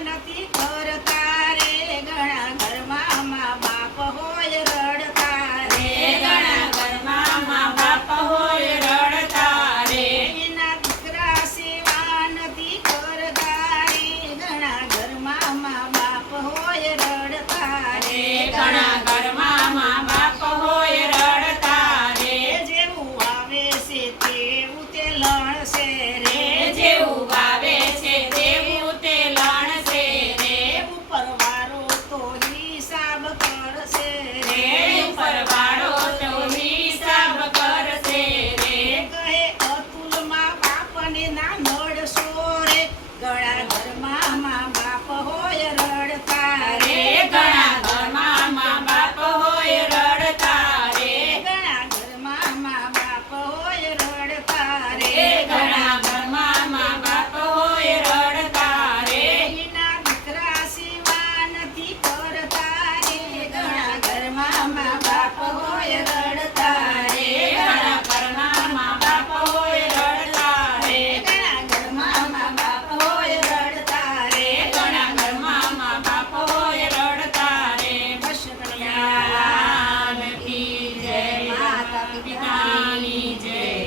નથી કરતા રે ઘણા ઘરમાં મા બાપ હોય રડતા રે ઘણા ઘરમાં મા બાપ હોય રડતા રે એના દીકરા સેવા નથી કરતા રે ઘણા ઘરમાં મા બાપ હોય રડતા રે ઘણા ઘરમાં મા બાપ હોય રડતા રે જેવું આવે છે તેવું તે લણશે રે જેવું વાવે છે તેવું તે લણશે રે ઉપરવાળો તો હિસાબ કરશે રે ઉપરવાળો તો હિસાબ કરશે રે કહે અતુલ મા બાપને ના નડશો રે ઘણા ઘરમાં મા બાપ હોય રડતા રે ઘણા ઘરમાં મા બાપ હોય રડતા રે ઘણા ઘરમાં મા બાપ હોય રડતા રે ઘણા ઘરમાં મા બાપ હોય રડતા રે એના દીકરા સેવા નથી કરતા રે ઘણા ઘરમાં મા બાપ હોય રડતા રે ઘણા ઘરમાં મા બાપ હોય રડતા રે ઘણા ઘરમાં મા બાપ હોય રડતા રે ઘણા ઘરમાં મા બાપ હોય રડતા રે કૃષ્ણ લાલ કી જય, માતા પિતાની જય.